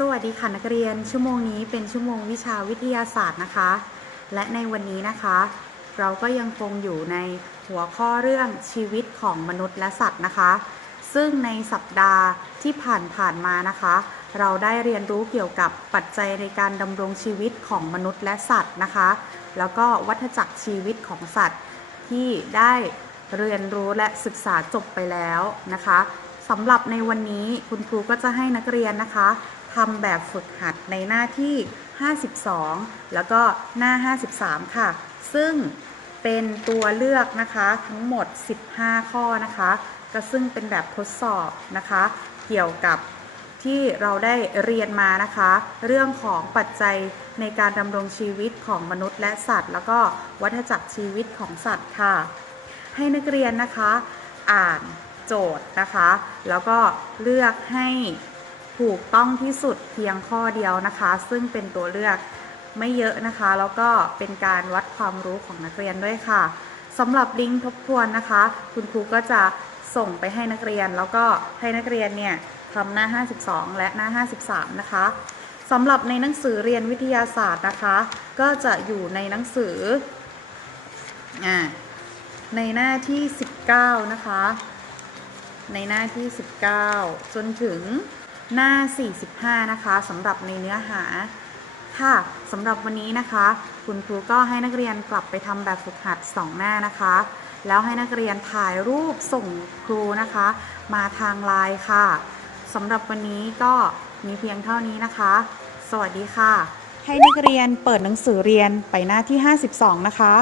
สวัสดีค่ะนักเรียนชั่วโมงนี้เป็นชั่วโมงวิชาวิทยาศาสตร์นะคะ และในวันนี้นะคะ เราก็ยังคงอยู่ในหัวข้อเรื่องชีวิตของมนุษย์และสัตว์นะคะ ซึ่งในสัปดาห์ที่ผ่านผ่านมานะคะ เราได้เรียนรู้เกี่ยวกับปัจจัยในการดำรงชีวิตของมนุษย์และสัตว์นะคะ แล้วก็วัฏจักรชีวิตของสัตว์ที่ได้เรียนรู้และศึกษาจบไปแล้วนะคะสำหรับในวันนี้คุณครูก็จะให้นักเรียนนะคะ ทำแบบฝึกหัดในหน้าที่ 52 แล้วก็หน้า 53 ค่ะ ซึ่งเป็นตัวเลือกนะคะทั้งหมด 15 ข้อนะคะ ก็ซึ่งเป็นแบบทดสอบนะคะ เกี่ยวกับที่เราได้เรียนมานะคะ เรื่องของปัจจัยในการดำรงชีวิตของมนุษย์และสัตว์ แล้วก็วัฏจักรชีวิตของสัตว์ค่ะ ให้นักเรียนนะคะ อ่านโจทย์นะคะ แล้วก็เลือกให้ ถูกต้องที่สุดเพียงข้อเดียวนะคะ ซึ่งเป็นตัวเลือกไม่เยอะนะคะ แล้วก็เป็นการวัดความรู้ของนักเรียนด้วยค่ะสำหรับลิงก์ทบทวนนะคะ คุณครูก็จะส่งไปให้นักเรียน แล้วก็ให้นักเรียนเนี่ยทำหน้า 52 และหน้า 53 นะคะสำหรับในหนังสือเรียนวิทยาศาสตร์นะคะ ก็จะอยู่ในหนังสืออ่าในหน้าที่ 19 นะคะ ในหน้าที่ 19 จนถึง หน้า 45 นะคะสำหรับในเนื้อหาค่ะสำหรับวันนี้นะคะ คุณครูก็ให้นักเรียนกลับไปทำแบบฝึกหัด 2 หน้านะคะ แล้วให้นักเรียนถ่ายรูปส่งครูนะคะ มาทางไลน์ค่ะสำหรับวันนี้ก็มีเพียงเท่านี้นะคะ สวัสดีค่ะ ให้นักเรียนเปิดหนังสือเรียนไปหน้าที่ 52 นะคะ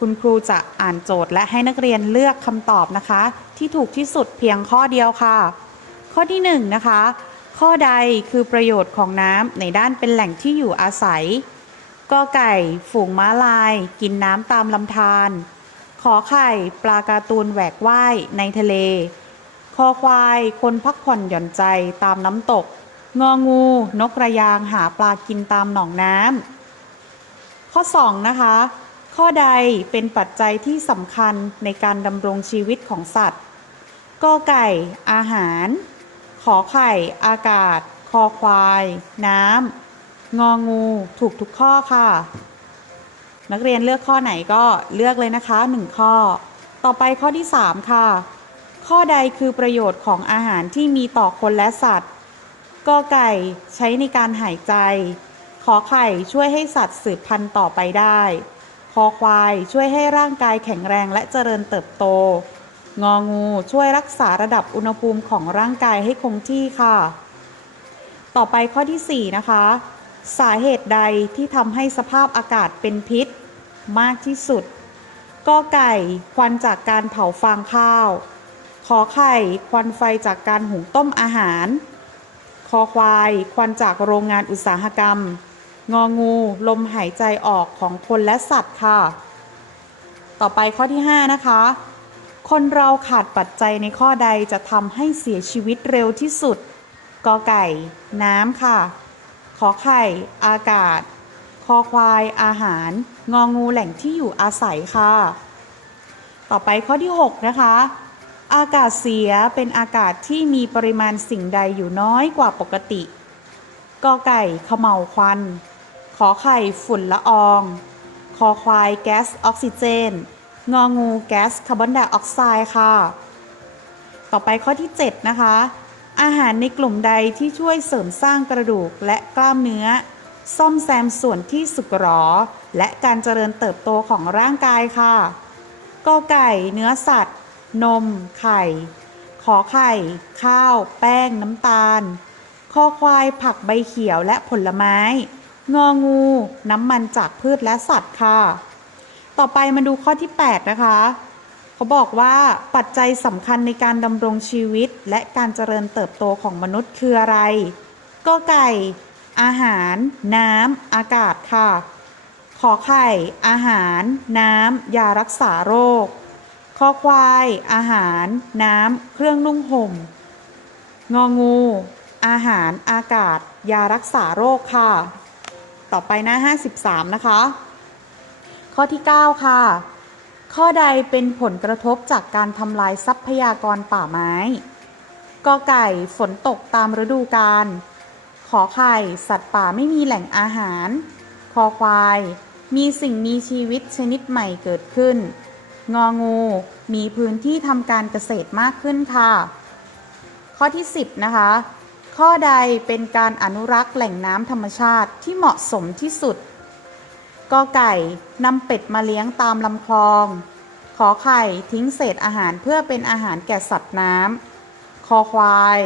คุณครูจะอ่านโจทย์และให้นักเรียนเลือกคำตอบนะคะ ที่ถูกที่สุดเพียงข้อเดียวค่ะ ข้อที่ 1นงนะคะ ข้อใดคือประโยชน์ของน้ำในด้านเป็นแหล่งที่อยู่อาศัยกอไก่ฝูงม้าลาย กินน้ำตามลำธารขอไข่ปลาการ์ตูนแหวกว่ายในทะเล คอควายคนพักผ่อนหย่อนใจตามน้ำตก งองู นกกระยางหาปลากินตามหนองน้ำข้อ 2 นะคะ ข้อใดเป็นปัจจัยที่สำคัญในการดำรงชีวิตของสัตว์กอไก่อาหาร ขอไข่ อากาศ คอควาย น้ำ งองู ถูกทุกข้อค่ะ นักเรียนเลือกข้อไหนก็เลือกเลยนะคะ 1 ข้อ ต่อไปข้อที่ 3 ค่ะ ข้อใดคือประโยชน์ของอาหารที่มีต่อคนและสัตว์กอไก่ใช้ในการหายใจ ขอไข่ช่วยให้สัตว์สืบพันธุ์ต่อไปได้ คอควายช่วยให้ร่างกายแข็งแรงและเจริญเติบโต งองู ช่วยรักษาระดับอุณหภูมิของร่างกายให้คงที่ค่ะ ต่อไปข้อที่ 4 นะคะ สาเหตุใดที่ทำให้สภาพอากาศเป็นพิษ มากที่สุดกอไก่ควันจากการเผาฟางข้าว ขอไข่ควันไฟจากการหุงต้มอาหาร คอควาย ควันจากโรงงานอุตสาหกรรม งองู ลมหายใจออกของคนและสัตว์ค่ะ ต่อไปข้อที่ 5 นะคะ คนเราขาดปัจจัยในข้อใดจะทำให้เสียชีวิตเร็วที่สุดกอไก่ น้ำค่ะ ขอไข่ อากาศ คอควาย อาหาร งองูแหล่งที่อยู่อาศัยค่ะ ต่อไปข้อที่ 6 นะคะ อากาศเสียเป็นอากาศที่มีปริมาณสิ่งใดอยู่น้อยกว่าปกติกอไก่เขม่าวควัน ขอไข่ฝุ่นละออง คอควายแก๊สออกซิเจน งองูแก๊สคาร์บอนไดออกไซด์ค่ะ ต่อไปข้อที่ 7 นะคะ อาหารในกลุ่มใดที่ช่วยเสริมสร้างกระดูกและกล้ามเนื้อ ซ่อมแซมส่วนที่สึกหรอ และการเจริญเติบโตของร่างกายค่ะกอไก่ เนื้อสัตว์ นม ไข่ ขอไข่ ข้าว แป้ง น้ำตาล คอควาย ผักใบเขียวและผลไม้ งองู น้ำมันจากพืชและสัตว์ค่ะ ต่อไปมาดูข้อที่ 8 นะคะ เขาบอกว่าปัจจัยสำคัญในการดำรงชีวิต และการเจริญเติบโตของมนุษย์คืออะไรก็ไก่ อาหาร น้ำ อากาศค่ะ ขอไข่ อาหาร น้ำ ยารักษาโรค คอควาย อาหาร น้ำ เครื่องนุ่งห่ม งองู อาหาร อากาศ ยารักษาโรคค่ะ ต่อไปหน้า 53 นะคะ ข้อที่ 9 ค่ะ ข้อใดเป็นผลกระทบจากการทำลายทรัพยากรป่าไม้กอไก่ฝนตกตามฤดูกาลขอไข่สัตว์ป่าไม่มีแหล่งอาหาร คอควาย มีสิ่งมีชีวิตชนิดใหม่เกิดขึ้น งองู มีพื้นที่ทำการเกษตรมากขึ้นค่ะ ข้อที่ 10 นะคะ ข้อใดเป็นการอนุรักษ์แหล่งน้ำธรรมชาติที่เหมาะสมที่สุด กอไก่นำเป็ดมาเลี้ยงตามลำคลอง ขอไข่ทิ้งเศษอาหารเพื่อเป็นอาหารแก่สัตว์น้ำ คอควาย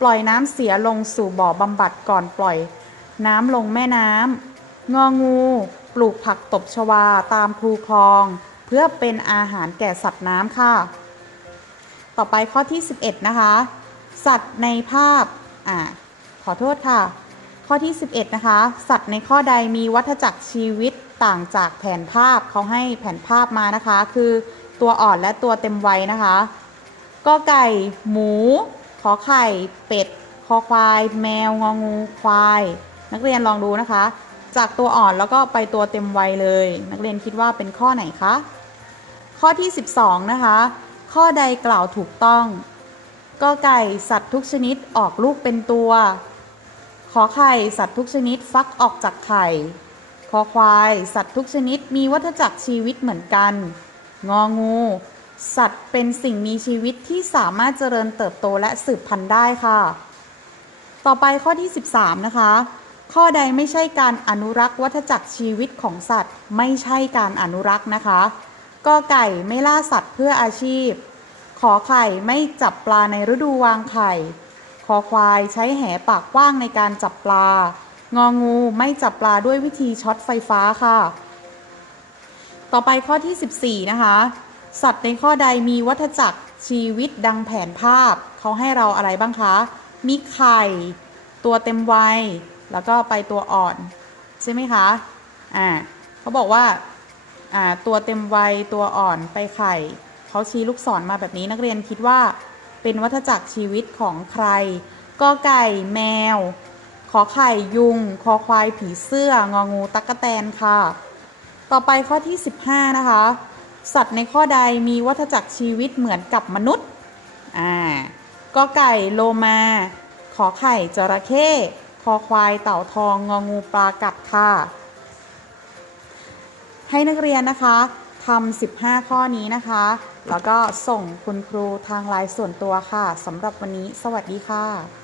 ปล่อยน้ำเสียลงสู่บ่อบำบัดก่อนปล่อย น้ำลงแม่น้ำ งองู ปลูกผักตบชวาตามคูคลอง เพื่อเป็นอาหารแก่สัตว์น้ำค่ะ ต่อไปข้อที่ 11 นะคะ สัตว์ในภาพ อ่า ขอโทษค่ะ ข้อที่ 11 นะคะ สัตว์ในข้อใดมีวัฏจักรชีวิตต่างจากแผนภาพเขาให้แผนภาพมานะคะ คือตัวอ่อนและตัวเต็มวัยนะคะก็ไก่หมู ขอไข่ เป็ด คอควาย แมว งองู ควาย นักเรียนลองดูนะคะ จากตัวอ่อนแล้วก็ไปตัวเต็มวัยเลย นักเรียนคิดว่าเป็นข้อไหนคะ ข้อที่ 12 นะคะ ข้อใดกล่าวถูกต้องก็ไก่สัตว์ทุกชนิดออกลูกเป็นตัว ขอไข่สัตว์ทุกชนิดฟักออกจากไข่ คอควาย สัตว์ทุกชนิดมีวัฏจักรชีวิตเหมือนกัน งองู สัตว์เป็นสิ่งมีชีวิตที่สามารถเจริญเติบโตและสืบพันธุ์ได้ค่ะ ต่อไปข้อที่ 13 นะคะ ข้อใดไม่ใช่การอนุรักษ์วัฏจักรชีวิตของสัตว์ ไม่ใช่การอนุรักษ์นะคะกอไก่ไม่ล่าสัตว์เพื่ออาชีพ ขอไข่ไม่จับปลาในฤดูวางไข่ คอควายใช้แหปากกว้างในการจับปลา งองูไม่จับปลาด้วยวิธีช็อตไฟฟ้าค่ะ ต่อไปข้อที่ 14 นะคะ สัตว์ในข้อใดมีวัฏจักรชีวิตดังแผนภาพ เขาให้เราอะไรบ้างคะ มีไข่ ตัวเต็มวัย แล้วก็ไปตัวอ่อน ใช่ไหมคะ อ่าเขาบอกว่า อ่า ตัวเต็มวัย ตัวอ่อนไปไข่ เขาชี้ลูกศรมาแบบนี้นักเรียนคิดว่า เป็นวัฏจักรชีวิตของใครกอไก่แมว ขอไข่ยุง คอควายผีเสื้ององูตั๊กแตนค่ะ ต่อไปข้อที่ 15 นะคะ สัตว์ในข้อใดมีวัฏจักรชีวิตเหมือนกับมนุษย์อ่ากอไก่โลมา ขอไข่จระเข้คอควายเต่าทองงองูปลากัดค่ะ ให้นักเรียนนะคะ ทำ15 ข้อนี้นะคะ แล้วก็ส่งคุณครูทางไลน์ส่วนตัวค่ะสำหรับวันนี้ สวัสดีค่ะ